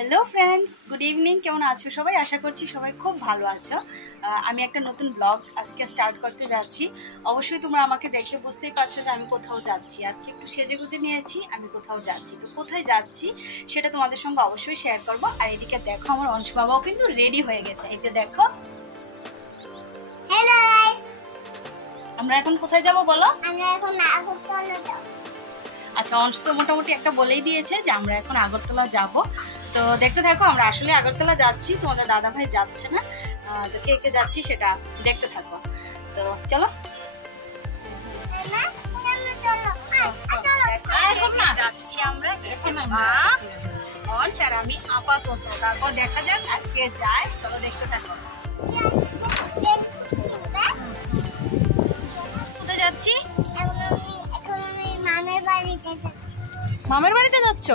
Hello friends good evening কেমন আছো সবাই আশা করছি সবাই খুব ভালো আছো। আমি একটা নতুন ব্লগ আজকে স্টার্ট করতে যাচ্ছি। অবশ্যই তোমরা আমাকে দেখে বুঝতেই পারছো যে আমি কোথাও যাচ্ছি। আজকে একটু সেজেগুজে নিয়েছি, আমি কোথাও যাচ্ছি। তো কোথায় যাচ্ছি সেটা তোমাদের সঙ্গে অবশ্যই শেয়ার করব। আর এদিকে দেখো আমার অংশু বাবাও কিন্তু রেডি হয়ে গেছে। এই যে দেখো, হ্যালো গাইস, আমরা এখন কোথায় যাব বলো? আমরা এখন আগরতলা যাব। আচ্ছা, অংশু তো মোটামুটি একটা বলেই দিয়েছে যে আমরা এখন আগরতলা যাব। তো দেখতে থাকো, আমরা আসলে আগরতলা যাচ্ছি, তোমাদের দাদা ভাই যাচ্ছে না। তো কে কে যাচ্ছি সেটা দেখতে থাকো। তো চলো যাচ্ছি আমরা এখন। আর আমি আপাতত, তারপর দেখা যাক আর কে যায়। চলো দেখতে থাকো। কোথায় যাচ্ছি? এখন আমি মামের বাড়িতে যাচ্ছি। মামার বাড়িতে যাচ্ছ?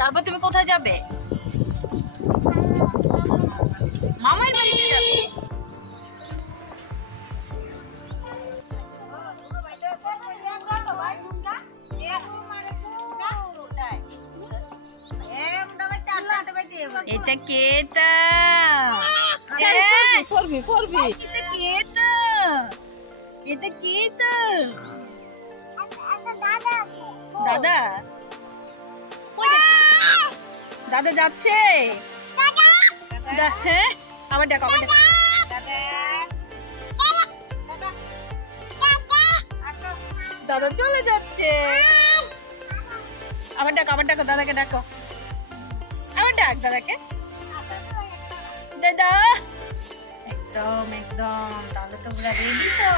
তারপর তুমি কোথায় যাবে? মামার বাড়িতে যাবে। এটা কেতা, এটা কেতা দাদা। দাদা যাচ্ছে। হ্যাঁ, আবার ডাকো, আবার ডাকো। দাদা চলে যাচ্ছে। আবার ডাকো, আবার ডাকো, দাদাকে ডাকো। আবার ডাক দাদাকে। দাদা একদম একদম, তাহলে তো পুরো রেডি তো।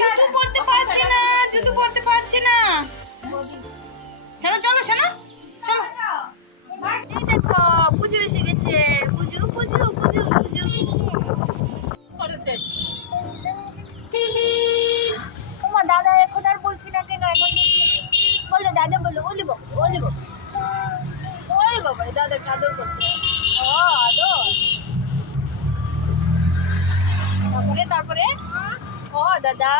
জুতো পরতে পারছি না, জুতো পরতে পারছি না। চলো চলো শোনো, চলো। এই দেখো পুজো এসে গেছে। পুজো পুজো পুজো পুজো। তোমার দাদা এখন আর বলছি না কেন? এখন বলো দাদা, বলো ওলি বাবা, ওলি বাবা, ওলি বাবা। দাদাকে আদর করছে। ও আদর। তারপরে তারপরে ও দাদা।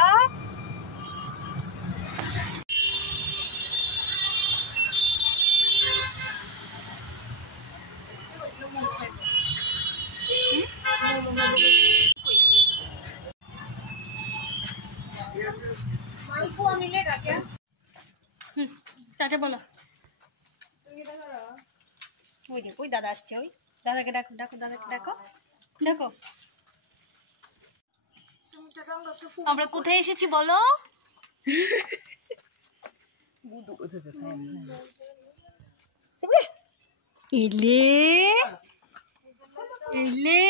টাটা বলো। ওই দেখো, ওই দাদা আসছে। ওই দাদাকে ডাকো, ডাকো দাদাকে ডাকো, ডাকো। আমরা কোথায় এসেছি বলো? এলে এলে,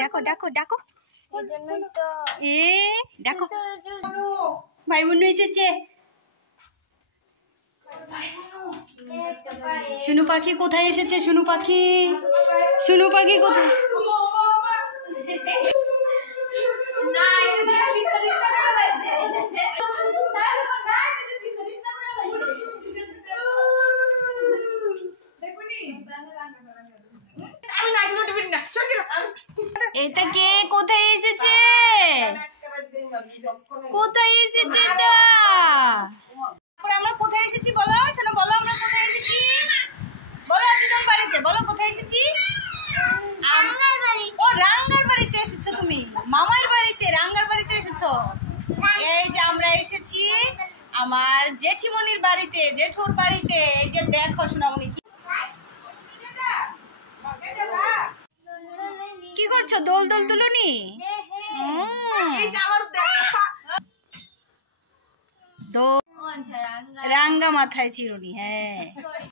ডাকো ডাকো ডাকো। এ ডাকো, ভাই বোন এসেছে। শুনু পাখি কোথায় এসেছে? শুনু পাখি, শুনু পাখি কোথায়? এটা কে? কোথায় এসেছে? কোথায় এসেছে এটা? আমরা কোথায় এসেছি বলো? শোনো বলো, আমরা কোথায় এসেছি বলো? একদম বাড়িতে বলো কোথায় এসেছি? ও রাঙ্গার বাড়িতে এসেছো তুমি? মামার বাড়িতে, রাঙ্গার বাড়িতে এসেছো। এই যে আমরা এসেছি আমার জেঠিমনির বাড়িতে, জেঠুর বাড়িতে। এই যে দেখো সোনামণি, কি করছো? দোল দোল তুলুনি? রাঙ্গা মাথায় চিরুনি। হ্যাঁ।